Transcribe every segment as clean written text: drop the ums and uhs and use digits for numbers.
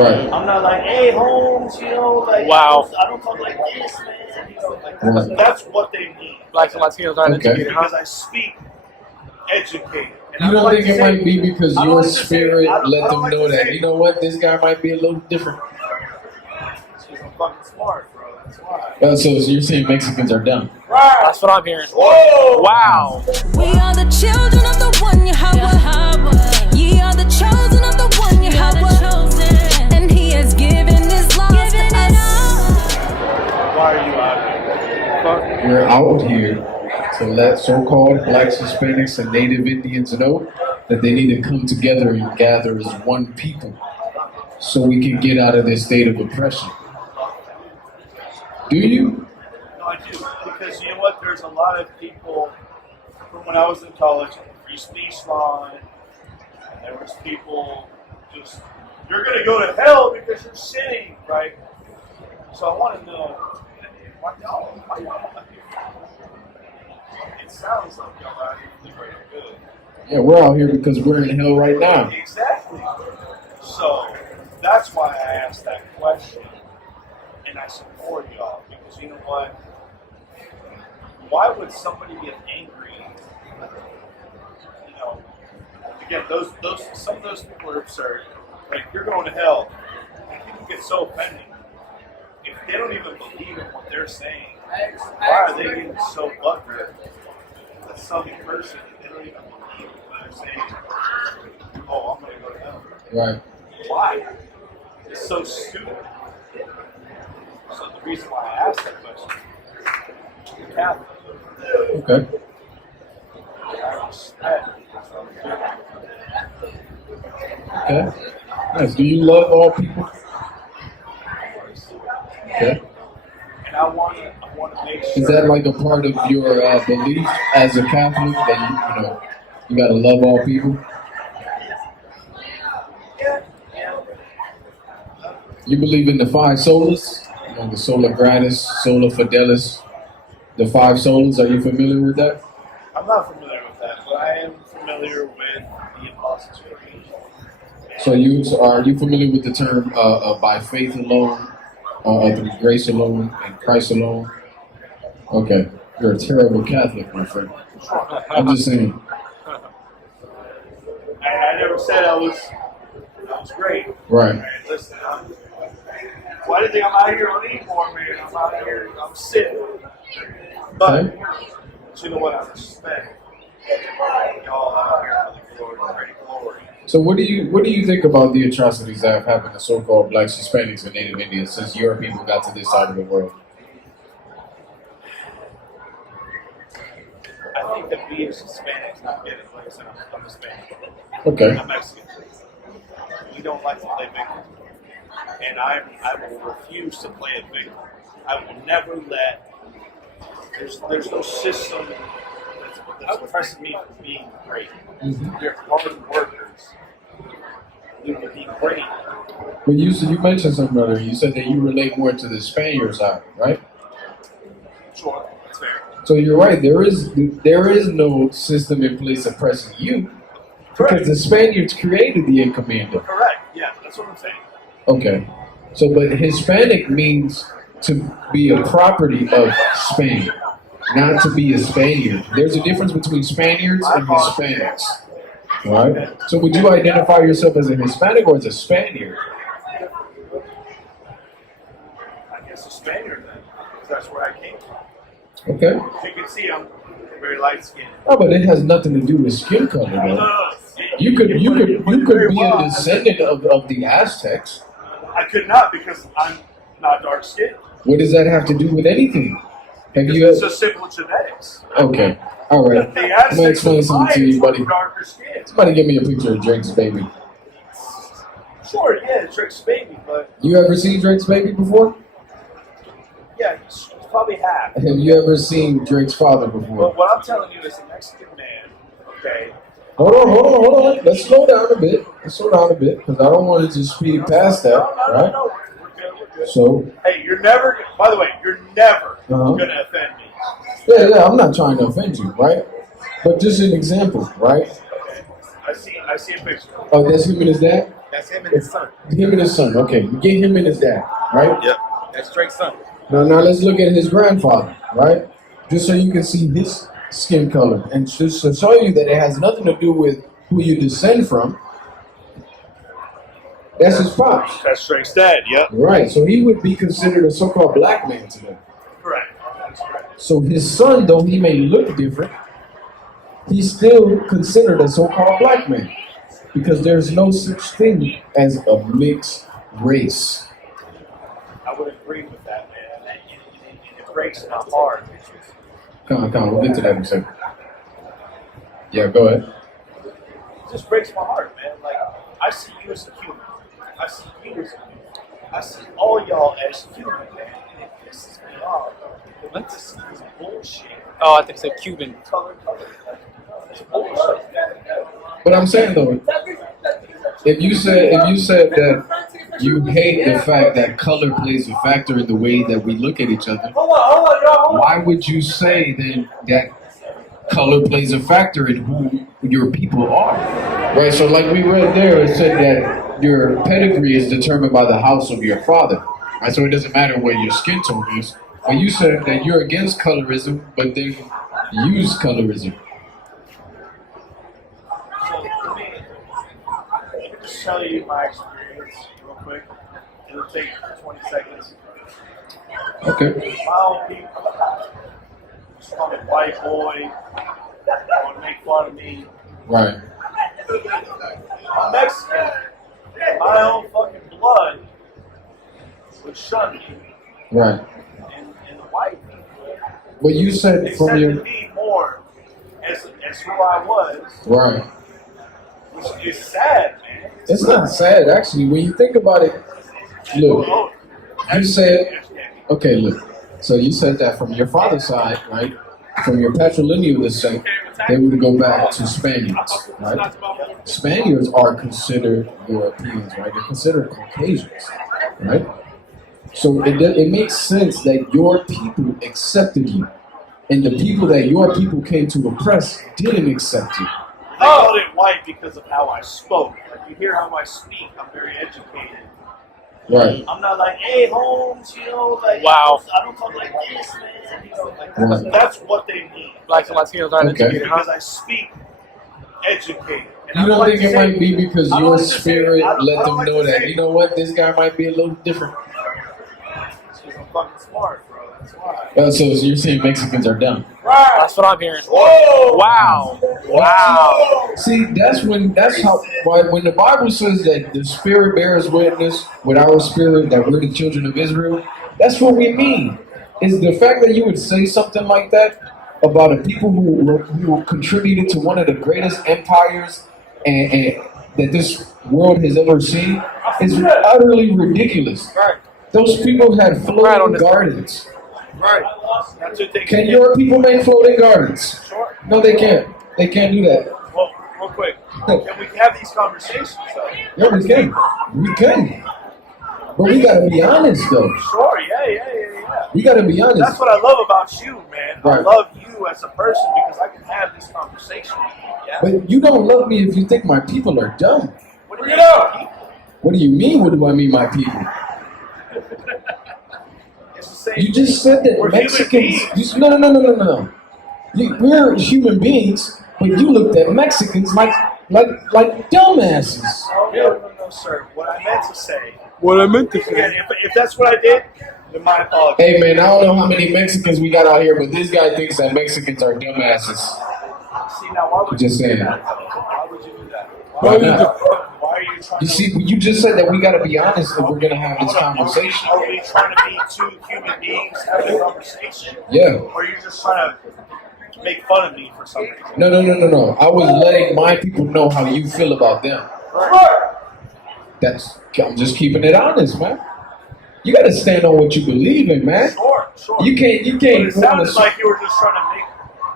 Right. I'm not like, hey, Holmes, you know, like, Wow. I don't talk like this, man. You know, like, that's what they need. Blacks and Latinos aren't educated, huh? Because I speak educated. And You don't like think it might be because I don't your like to say- spirit I don't- let I don't them like know to that, say- you know what, this guy might be a little different? Because I'm fucking smart, bro. That's why. So you're saying Mexicans are dumb? Right. That's what I'm hearing. Whoa. Wow. We are the children of the one Yahweh. Ye are the chosen of the one Yahweh. And he has given his laws to us. Why are you out here? We're out here to let so-called blacks, Hispanics, and Native Indians know that they need to come together and gather as one people so we can get out of this state of oppression. Do you? No, I do. Because you know what? There's a lot of people from when I was in college on the free speech line, and there was people just, you're going to go to hell because you're sinning, right? So I want to know, why y'all out here? It sounds like y'all out here really good. Yeah, we're out here because we're in hell right now. Exactly. So that's why I asked that question, and I support y'all because you know what? Why would somebody get angry? You know, again, some of those people are absurd. Like you're going to hell, and people get so offended if they don't even believe in what they're saying. Why are they getting so butthurt that some person they don't even believe in what they're saying? Oh, I'm going to go to hell. Right. Why? It's so stupid. So the reason why I asked that question, you're Catholic. Okay. I respect. Okay. Nice. Do you love all people? Okay. And I want to make sure. Is that like a part of your belief as a Catholic that you know you gotta love all people? Yeah. You believe in the five solas? You know, the sola gratis, sola fidelis, the five solas. Are you familiar with that? I'm not familiar with that, but I am familiar with the Apostles' Creed. So are you familiar with the term by faith alone, through grace alone, and Christ alone? Okay, you're a terrible Catholic, my friend. I'm just saying. I never said I was great. Right. Man, listen, why do you think I'm out here on anymore, man? I'm out here, I'm sick. But you know what? I respect y'all out here for the glory, great glory. So what do you think about the atrocities that have happened to so-called blacks, Hispanics, and Native Indians since your people got to this side of the world? I think that we as Hispanics not get it. Like I said, I'm Hispanic. Okay. I'm Mexican. We don't like to play victim. And I will refuse to play a victim. I will never let, there's no system that's oppressing me from being great. We're hard workers. We would be great. But you mentioned something earlier. You said that you relate more to the Spaniard side, right? Sure, that's fair. So you're right. There is no system in place oppressing you because the Spaniards created the encomienda. Correct. Yeah, that's what I'm saying. Okay. So, but Hispanic means to be a property of Spain, not to be a Spaniard. There's a difference between Spaniards and Hispanics. All right? So would you identify yourself as a Hispanic or as a Spaniard? I guess a Spaniard then, because that's where I came from. Okay. As you can see, I'm very light skinned. Oh, but it has nothing to do with skin color, though. No. You could be a descendant of the Aztecs. I could not because I'm not dark skinned. What does that have to do with anything? Have Because you? it's just simple genetics. Okay. All right. The I'm gonna Aztecs explain and something to Mayans you, were buddy. darker skin. Somebody give me a picture of Drake's baby. Sure, yeah, Drake's baby, but You ever seen Drake's baby before? yeah, he's probably half. Have you ever seen Drake's father But before? what I'm telling you is a Mexican man, okay? Hold on. Let's slow down a bit. Because I don't want to just speed past that, right? No, we're good. So, Hey, you're never, by the way, you're never Uh-huh. going to offend me. yeah, I'm not trying to offend you, right? But just an example, right? Okay? I see a picture. Oh, that's him and his dad? That's him and his son. Him and his son. Okay, we get him and his dad, right? Yep. That's Drake's son. Now let's look at his grandfather, right? Just so you can see his skin color, and just to show you that it has nothing to do with who you descend from. That's his pops. That's Drake's dad. Yep. Right, so he would be considered a so-called black man today. Correct. That's correct. So his son, though he may look different, he's still considered a so-called black man because there's no such thing as a mixed race. I would agree with that, man. It breaks my heart. Come on, we'll get to that in a second. Yeah, go ahead. It just breaks my heart, man. Like, I see you as a human. I see you as a human. I see all y'all as human, man. And it pisses me off. But this is bullshit. Oh, I think it's a Cuban. Color. It's bullshit. But I'm saying though, if you said that you hate the fact that color plays a factor in the way that we look at each other, why would you say then that color plays a factor in who your people are? Right, so like we read there, it said that your pedigree is determined by the house of your father. Right, so it doesn't matter what your skin tone is. But you said that you're against colorism, but then use colorism. So, let me just tell you my experience real quick. It'll take 20 seconds. Okay. My old people just call me white boy. Want to make fun of me. Right. I'm Mexican. My own fucking blood would shun me. Right. And the white people But you said from accepted your me more as who I was, right. which is sad, man. It's not sad actually. When you think about it, look. You said okay. Look. So you said that from your father's side, right? From your patrilineal descent, they would go back to Spaniards, right? Spaniards are considered Europeans, right? They're considered Caucasians, right? So it makes sense that your people accepted you, and the people that your people came to oppress didn't accept you. They called it white because of how I spoke. Like, you hear how I speak, I'm very educated. Right. I'm not like, hey, Holmes, you know, like, Wow. I don't talk like this, man. You know, like, Right. that's what they mean. Blacks and Latinos aren't Okay. educated, huh? Because I speak educated. And You I don't like think to it say- might be because I your like to say- spirit I don't let them like know to that, say- you know what, this guy might be a little different? It's because I'm fucking smart, bro. That's why. So you're saying Mexicans are dumb. Right. That's what I'm hearing. Whoa. Wow. Wow. See, that's how why when the Bible says that the Spirit bears witness with our spirit that we're the children of Israel, that's what we mean. Is the fact that you would say something like that about a people who contributed to one of the greatest empires and that this world has ever seen is utterly ridiculous. Right. Those people had Right on floating this- gardens. Right. That's what they Can your people make floating gardens? Sure. No, they can't. They can't do that. Well, real quick. Can we have these conversations, though? Yeah, we can. We can. But we gotta be honest, though. Sure. Yeah. We gotta be honest. That's what I love about you, man. I Right. love you as a person because I can have this conversation with you. Yeah. But you don't love me if you think my people are dumb. What do you know? What do you mean? What do I mean, my people? It's the same. You just said that We're human Mexicans. beings. No. We're human beings, but you looked at Mexicans like dumbasses. No, sir. What I meant to say. What I meant to Again, if that's what I did, then my apologies. Hey man, I don't know how many Mexicans we got out here, but this guy thinks that Mexicans are dumbasses. See, now why would Just you do saying. that? Why would you do that? Why not? Why are you trying You to... see, you just said that we gotta be honest if we're gonna have this Hold on, conversation. Are we trying to be two human beings having a conversation? Yeah. Or are you just trying to make fun of me for some reason? No. I was letting my people know how you feel about them. I'm just keeping it honest, man. You gotta stand on what you believe in, man. Sure. You can't. But it sounded like you were just trying to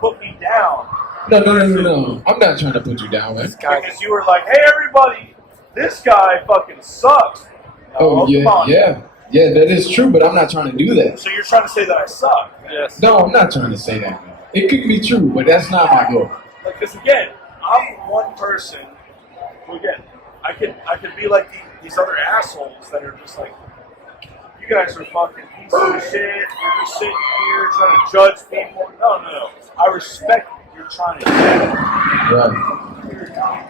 put me down. No. I'm not trying to put you down, man. Because you were like, hey, everybody, this guy fucking sucks. Oh come on. yeah. That is true, but I'm not trying to do that. So you're trying to say that I suck. Yes. No, I'm not trying to say that, man. It could be true, but that's not my goal. Because again, I'm one person. Well, again, I could be like these other assholes that are just like, you guys are fucking pieces of shit. You're just sitting here trying to judge people. No. I respect what you're trying to do. Right.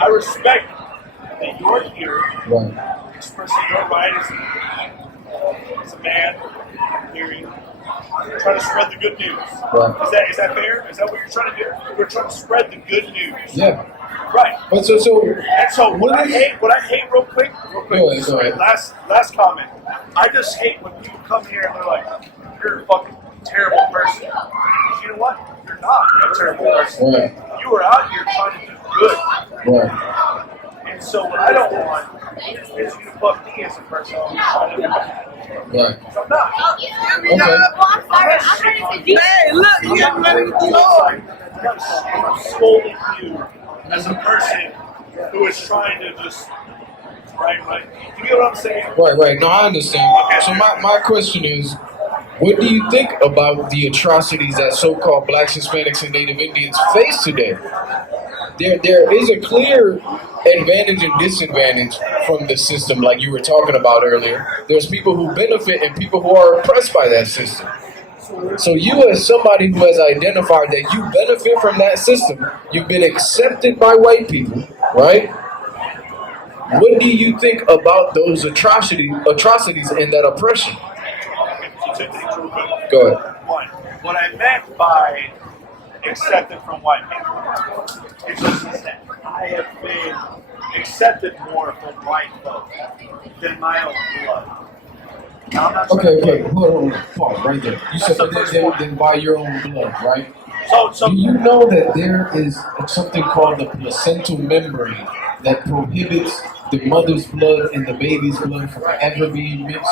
I respect that you're here Right. expressing your right as a man, hearing, trying to spread the good news. Right. Is that fair? Is that what you're trying to do? We're trying to spread the good news. Yeah. Right. But so And so what I hate real quick, Go ahead. last comment. I just hate when people come here and they're like, you're a fucking terrible person. You know what? You're not a terrible person. Right. You are out here trying to do good. Right. And so what I don't want is you to fuck me as a person who's trying to do bad. Right. So I'm not. Okay. Hey, look, you getting ready to go. I'm not scolding you as a person who is trying to just, right? You get what I'm saying? Right. No, I understand. So my question is, what do you think about the atrocities that so-called blacks, Hispanics, and Native Indians face today? There is a clear advantage and disadvantage from the system, like you were talking about earlier. There's people who benefit and people who are oppressed by that system. So you, as somebody who has identified that you benefit from that system, you've been accepted by white people, right? What do you think about those atrocities and that oppression? Two things real quick. Go ahead. One, what I meant by accepted from white people is just that I have been accepted more from white folks than my own blood. Now, I'm not trying Okay. Hold on. Pause right there. You said then by your own blood, right? So Do you know that there is something called the placental membrane that prohibits the mother's blood and the baby's blood from ever being mixed?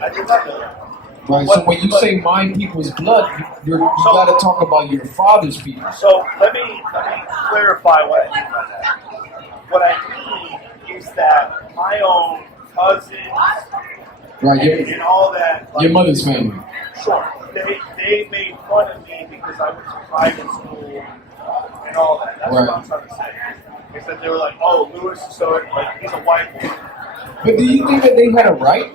I did not know that. Right. So when you say my people's blood, you got to talk about your father's people. So let me clarify what I mean by that. What I mean is that my own cousins Right. and all that. Your mother's family. Sure. They made fun of me because I went to private school and all that. That's what I'm trying to say. Is that they were like, oh, Lewis is so like he's a white boy. But do you think that they had a right?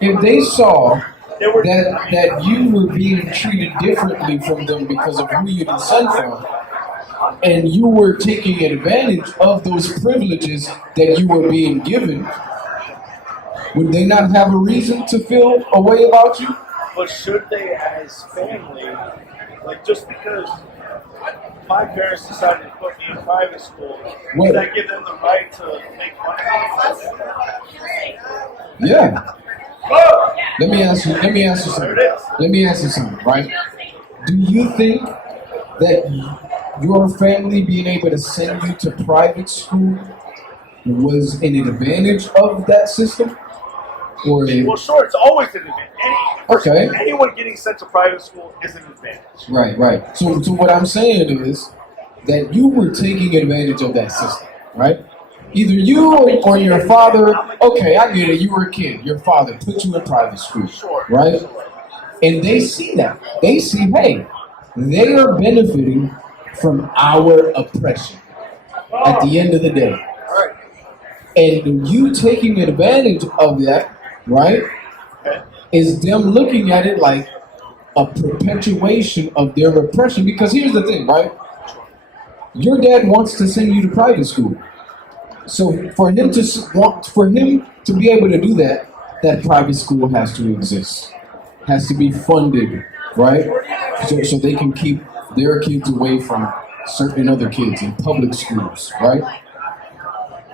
If they saw that you were being treated differently from them because of who you descend from, and you were taking advantage of those privileges that you were being given, would they not have a reason to feel a way about you? But should they, as family, like just because my parents decided to put me in private school, does that give them the right to make fun of me? Yeah. Whoa! Let me ask you something, right? Do you think that your family being able to send you to private school was an advantage of that system? Or Well, sure, it's always an advantage. Anyone getting sent to private school is an advantage. Right. So what I'm saying is that you were taking advantage of that system, right? Either you or your father, okay, I get it, you were a kid, your father put you in private school, right? And they see that. They see, hey, they are benefiting from our oppression at the end of the day. And you taking advantage of that, right, is them looking at it like a perpetuation of their oppression. Because here's the thing, right? Your dad wants to send you to private school. So for him to be able to do that, that private school has to exist, has to be funded, right? So they can keep their kids away from certain other kids in public schools, right?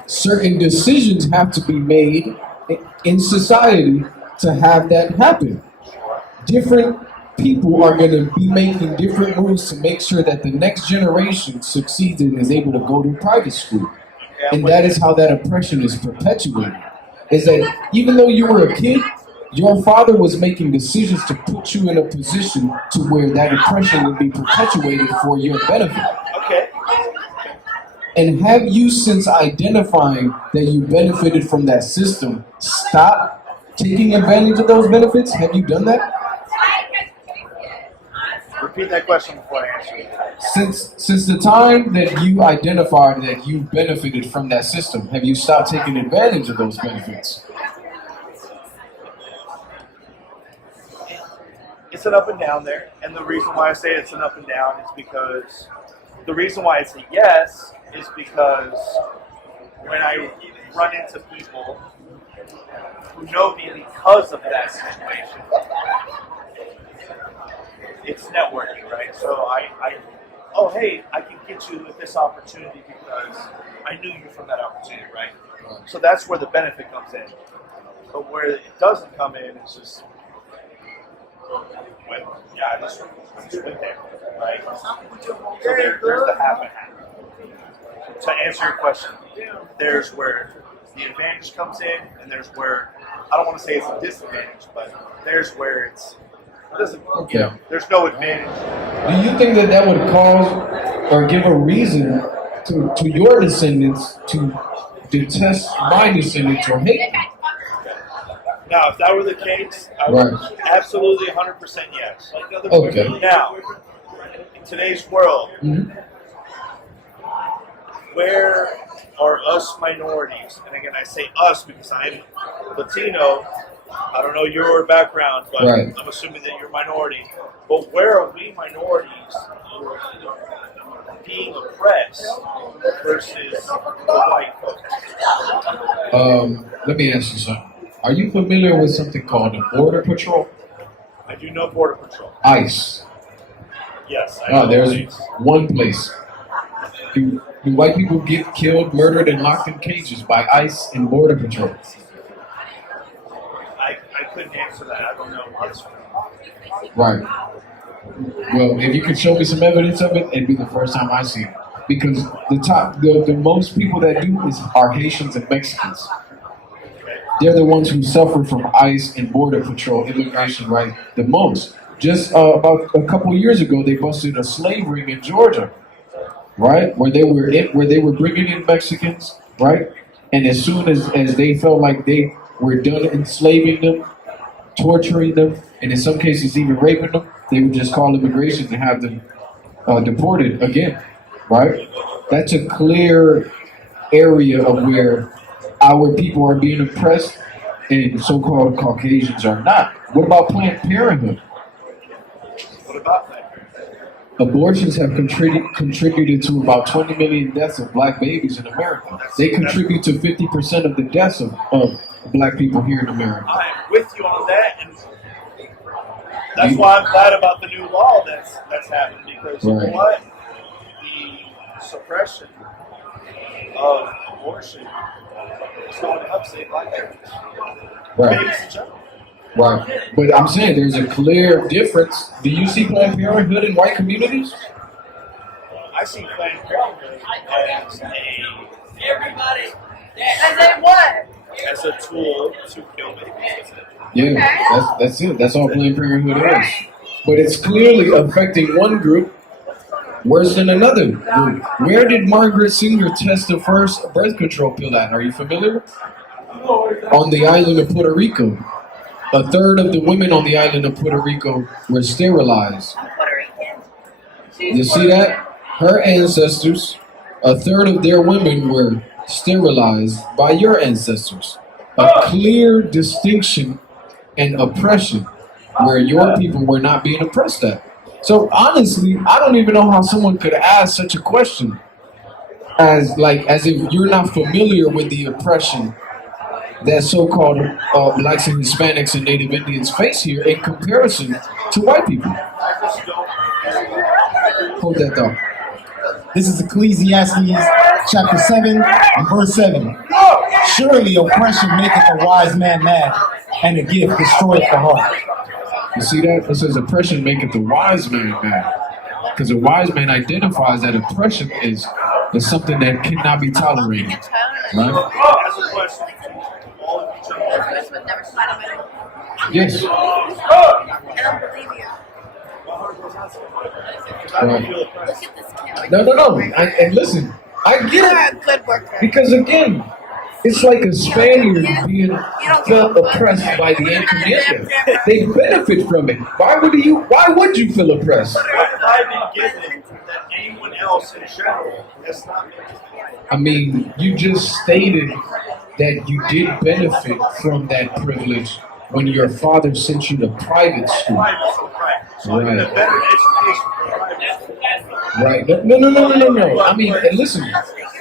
Certain decisions have to be made in society to have that happen. Different people are going to be making different moves to make sure that the next generation succeeds and is able to go to private school. And that is how that oppression is perpetuated. Is that even though you were a kid, your father was making decisions to put you in a position to where that oppression would be perpetuated for your benefit. Okay. And have you, since identifying that you benefited from that system, stopped taking advantage of those benefits? Have you done that? Repeat that question before I answer it. Since the time that you identified that you benefited from that system, have you stopped taking advantage of those benefits? It's an up and down there, and the reason why I say it's an up and down is because the reason why it's a yes is because when I run into people who know me because of that situation, it's networking, right? So oh hey, I can get you with this opportunity because I knew you from that opportunity, right? So that's where the benefit comes in. But where it doesn't come in, it's just I just went there, right? So there's the half and half. To answer your question, there's where the advantage comes in, and there's where, I don't want to say it's a disadvantage, but there's where it doesn't, there's no advantage. Do you think that would cause or give a reason to your descendants to detest my descendants or hate me? Now, if that were the case, I would absolutely 100% yes. Okay. Now, in today's world, where are us minorities? And again, I say us because I'm Latino. I don't know your background, but I'm assuming that you're minority. But where are we minorities being oppressed versus the white folks? Let me ask you something. Are you familiar with something called the Border Patrol? I do know Border Patrol. ICE. Yes, I know. There's ICE. one place. Do white people get killed, murdered, and locked in cages by ICE and Border Patrol? I couldn't answer that. I don't know. Right. Well, if you could show me some evidence of it, it'd be the first time I see it. Because the most people that do are Haitians and Mexicans. They're the ones who suffer from ICE and Border Patrol immigration, right, the most. Just about a couple years ago, they busted a slave ring in Georgia, right, where they were bringing in Mexicans, right, and as soon as they felt like they were done enslaving them, torturing them, and in some cases even raping them, they would just call immigration to have them deported again, right? That's a clear area of where our people are being oppressed and so-called Caucasians are not. What about Planned Parenthood? What about that? Abortions have contributed to about 20 million deaths of black babies in America. They contribute to 50% of the deaths of black people here in America. I'm with you on that, and that's why I'm glad about the new law that's happened, because you know what? The suppression of abortion is going to help save black babies. Babies in general. Right. But I'm saying there's a clear difference. Do you see Planned Parenthood in white communities? I see Planned Parenthood as a tool to kill babies. Yeah, that's it. That's all Planned Parenthood is. But it's clearly affecting one group worse than another group. Where did Margaret Sanger test the first birth control pill at? Are you familiar? On the island of Puerto Rico. A third of the women on the island of Puerto Rico were sterilized. You see that? Her ancestors, a third of their women were sterilized by your ancestors. A clear distinction and oppression where your people were not being oppressed at. So honestly, I don't even know how someone could ask such a question as if you're not familiar with the oppression that so-called blacks and Hispanics and Native Indians face here in comparison to white people. Hold that thought. This is Ecclesiastes chapter 7 and verse 7. Surely oppression maketh a wise man mad, and a gift destroyeth the heart. You see that? It says oppression maketh the wise man mad. Because a wise man identifies that oppression is something that cannot be tolerated. Right? Yes. No. And listen, I get it. Because again, it's like a Spaniard being felt oppressed by the encomienda. They benefit from it. Why would you feel oppressed? I been given that anyone else in general has not been given? I mean, you just stated that you did benefit from that privilege when your father sent you to private school. Private, so I get a better education from private school. Right. No. I mean, and listen,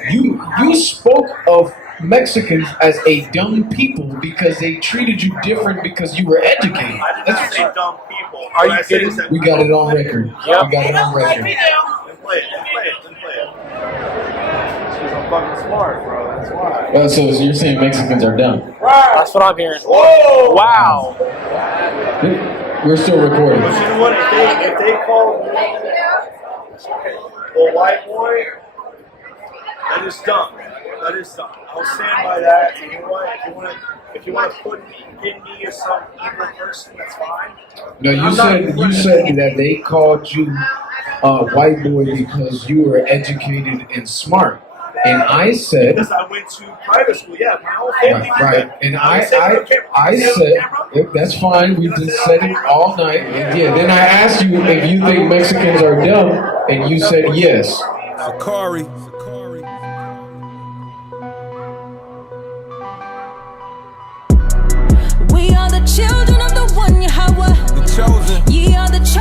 you spoke of Mexicans as a dumb people because they treated you different because you were educated. I did not say dumb people. Are you What I said kidding? is that We got it on record. Yep. We got it on record. Then play it. She's fucking smart, bro. That's why. So you're saying Mexicans are dumb? That's what I'm hearing. Whoa! Wow. We're still recording. But you know what? If they call me a white boy, that is dumb. That is dumb. I'll stand by that. You know what? If you want to put me in me as some evil person, that's fine. No, you said that they called you a white boy because you were educated and smart, and I said. Because I went to private school, yeah, my whole family. Right. And I said, said, that's fine. We just said it all night. And yeah, then I asked you if you think Mexicans are dumb, and you said yes. SICARRI. We are the children of the one Yahweh. The chosen. Ye are the chosen.